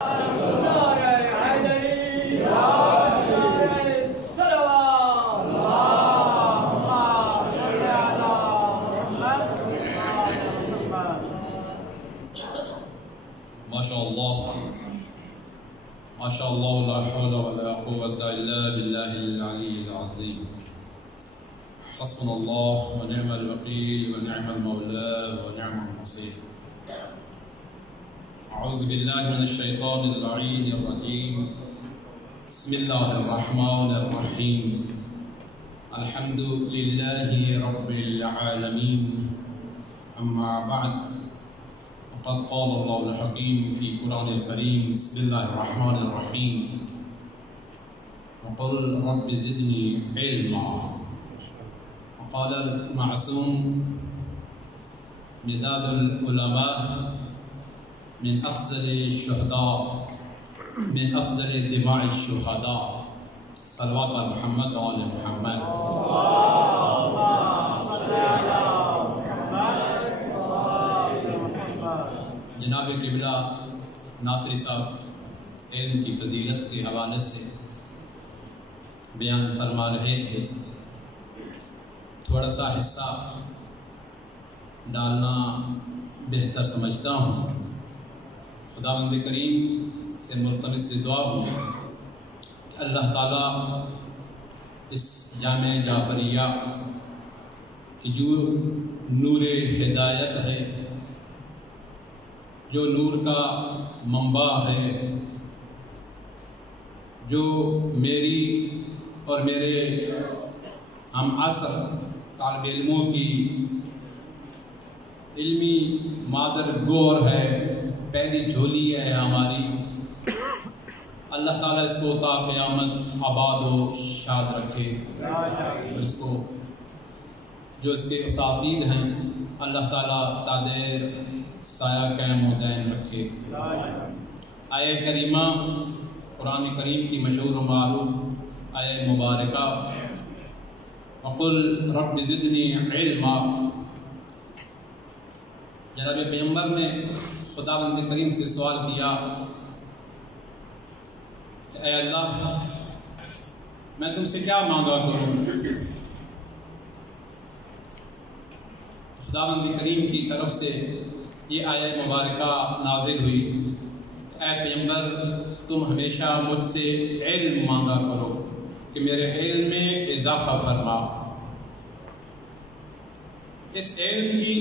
ماشاء اللہ لا حول ولا قوة الا باللہ العلی العظیم حسبنا اللہ ونعم الوکیل ونعم المولا ونعم النصیر اعوذ باللہ من الشیطان اللعین الرجیم بسم اللہ الرحمن الرحیم الحمد للہ رب العالمین اما بعد قد قال اللہ الحکیم فی قرآن الکریم بسم اللہ الرحمن الرحیم وقل رب زدنی علما وقال المعصوم مداد العلماء من افضل الشہداء من افضل دماء الشہداء صلوات علی محمد و آل محمد جناب قبلہ ناصری صاحب علم کی فضیلت کے حوالے سے بیان فرما رہے تھے. تھوڑا سا حصہ ڈالنا بہتر سمجھتا ہوں. خداوند کریم سے ملتمس دعا ہوں کہ اللہ تعالیٰ اس جامع جعفریہ کی جو نور ہدایت ہے، جو نور کا منبع ہے، جو میری اور میرے ہم عصر طالب علموں کی علمی مادر گور ہے، پہلی جھولی ہے ہماری. اللہ تعالیٰ اس کو تا قیامت آباد و شاد رکھے، اور اس کو جو اس کے اساتید ہیں اللہ تعالیٰ تادیر سایہ قائم و دائم رکھے. آیہ کریمہ قرآن کریم کی مشہور و معروف آیہ مبارکہ وَقُلْ رَبِّ زِدْنِي عِلْمًا. جناب پیغمبر نے خداوند کریم سے سوال کیا کہ اے اللہ میں تم سے کیا مانگا کروں؟ خداوند کریم کی طرف سے یہ آیہ مبارکہ نازل ہوئی، اے پیغمبر تم ہمیشہ مجھ سے علم مانگا کرو کہ میرے علم میں اضافہ فرما. اس علم کی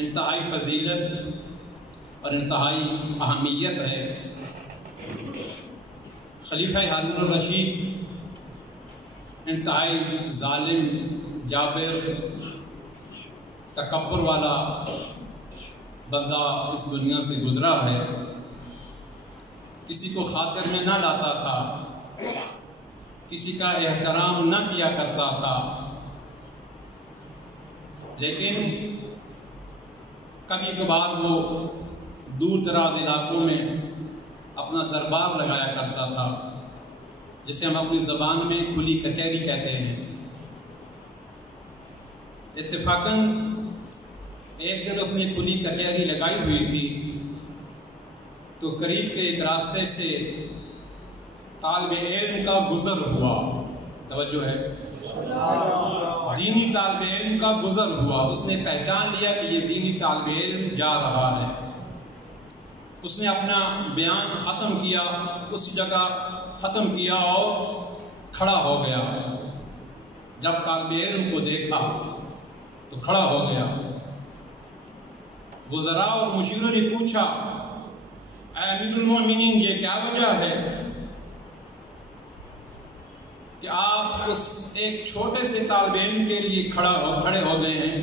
انتہائی فضیلت اور انتہائی اہمیت ہے. خلیفہ ہارون الرشید انتہائی ظالم، جابر، تکبر والا بندہ اس دنیا سے گزرا ہے. کسی کو خاطر میں نہ لاتا تھا، کسی کا احترام نہ کیا کرتا تھا، لیکن کبھی کبھار وہ دور دراز علاقوں میں اپنا دربار لگایا کرتا تھا، جسے ہم اپنی زبان میں کھلی کچہری کہتے ہیں. اتفاقاً ایک دن اس نے کھلی کچہری لگائی ہوئی تھی تو قریب کے ایک راستے سے طالب علم کا گزر ہوا. توجہ ہے، دینی طالب علم کا گزر ہوا. اس نے پہچان لیا کہ یہ دینی طالب علم جا رہا ہے. اس نے اپنا بیان ختم کیا، اس جگہ ختم کیا اور کھڑا ہو گیا. جب طالب علم کو دیکھا تو کھڑا ہو گیا. وزراء اور مشیروں نے پوچھا اے امیر المومنین یہ کیا وجہ ہے کہ آپ اس ایک چھوٹے سے طالب علم کے لیے کھڑے ہو گئے ہیں؟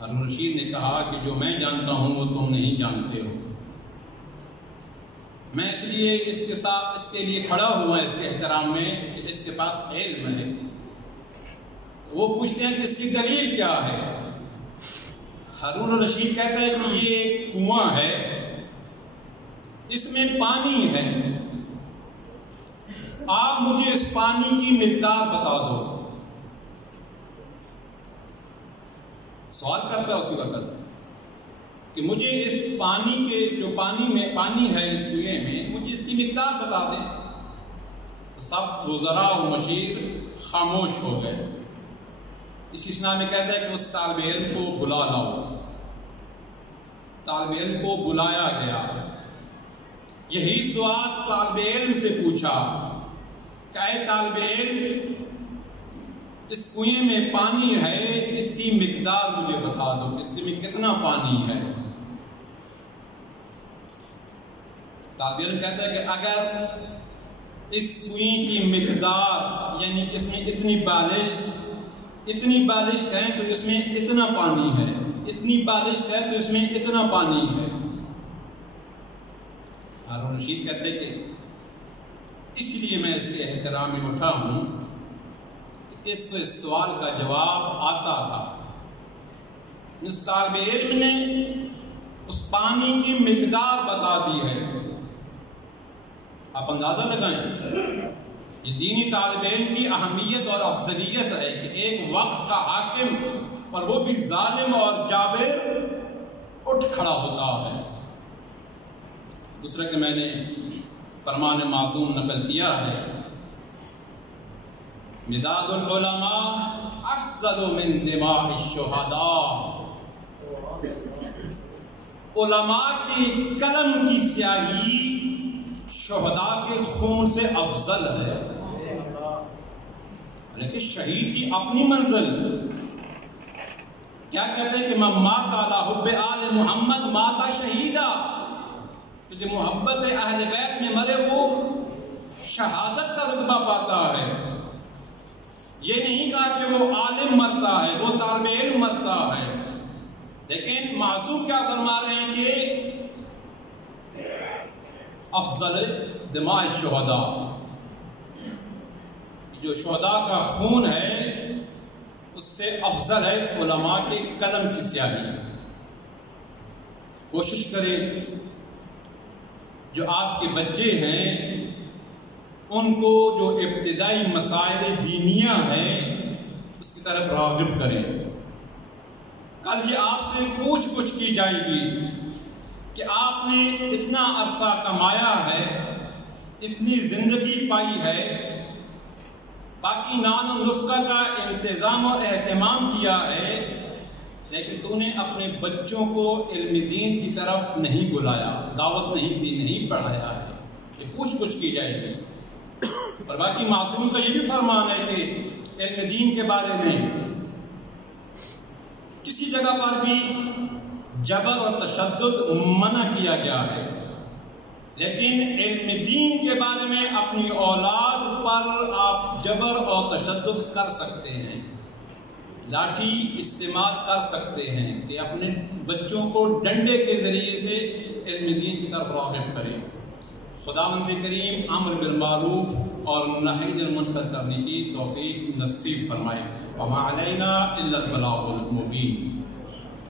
ہارون رشید نے کہا کہ جو میں جانتا ہوں وہ تم نہیں جانتے ہو. میں اس لیے اس کے لیے کھڑا ہوا اس کے احترام میں کہ اس کے پاس علم ہے. تو وہ پوچھتے ہیں کہ اس کی دلیل کیا ہے؟ ہارون الرشید کہتا ہے کہ یہ ایک کنواں ہے، اس میں پانی ہے، آپ مجھے اس پانی کی مقدار بتا دو. سوال کرتا ہے اسی وقت کہ مجھے اس پانی کے جو پانی ہے اس کنویں میں مجھے اس کی مقدار بتا دیں۔ تو سب وزراء اور مشیر خاموش ہو گئے۔ اس اسنا میں کہتا ہے کہ اس طالب علم کو بلا لاؤ۔ طالب علم کو بلایا گیا۔ یہی سوال طالب علم سے پوچھا کہ اے طالب علم، اس کنویں میں پانی ہے، اس کی مقدار مجھے بتا دو، اس میں کتنا پانی ہے؟ طالب علم کہتا ہے کہ اگر اس کنویں کی مقدار یعنی اس میں اتنی بالشت ہے تو اس میں اتنا پانی ہے، اتنی بالشت ہے تو اس میں اتنا پانی ہے۔ ہارون رشید کہتے ہیں کہ اس لیے میں اس کے احترام میں اٹھا ہوں کہ اس سوال کا جواب آتا تھا۔ اس طالب علم نے اس پانی کی مقدار بتا دی ہے۔ آپ اندازہ لگائیں، یہ دینی طالب علم کی اہمیت اور افضلیت ہے کہ ایک وقت کا حاکم اور وہ بھی ظالم اور جابر اٹھ کھڑا ہوتا ہے۔ دوسرا کہ میں نے فرمان معصوم نقل کیا ہے، مداد العلماء افضل من دماء الشہداء، علماء کی قلم کی سیاہی شہداء کے خون سے افضل ہے۔ لیکن شہید کی اپنی منزل کیا کہتے ہیں کہ من مات علی حب آل محمد مات شہیدا، تو جو محبت اہل بیت میں مرے وہ شہادت کا رتبہ پاتا ہے۔ یہ نہیں کہا کہ وہ عالم مرتا ہے، وہ طالب علم مرتا ہے، لیکن معصوم کیا فرما رہے ہیں کہ افضل دماء الشہداء، جو شہداء کا خون ہے اس سے افضل ہے علماء کے قلم کی سیاہی۔ کوشش کریں جو آپ کے بچے ہیں ان کو جو ابتدائی مسائل دینیہ ہیں اس کی طرف راغب کریں۔ کل یہ آپ سے پوچھ کی جائے گی کہ آپ نے اتنا عرصہ کمایا ہے، اتنی زندگی پائی ہے، باقی نان و نفقہ کا انتظام اور اہتمام کیا ہے، لیکن تو نے اپنے بچوں کو علم دین کی طرف نہیں بلایا، دعوت نہیں دی، نہیں پڑھایا ہے۔ یہ پوچھ کی جائے گی۔ اور باقی معصوم کا یہ بھی فرمان ہے کہ علم دین کے بارے میں کسی جگہ پر بھی جبر اور تشدد منع کیا گیا ہے، لیکن علم دین کے بارے میں اپنی اولاد پر آپ جبر اور تشدد کر سکتے ہیں، لاٹھی استعمال کر سکتے ہیں کہ اپنے بچوں کو ڈنڈے کے ذریعے سے علم دین کی طرف راغب کریں۔ خداوند کریم امر بالمعروف اور نہی عن المنکر کرنے کی توفیق نصیب فرمائے۔ وما علینا الا البلاغ المبین۔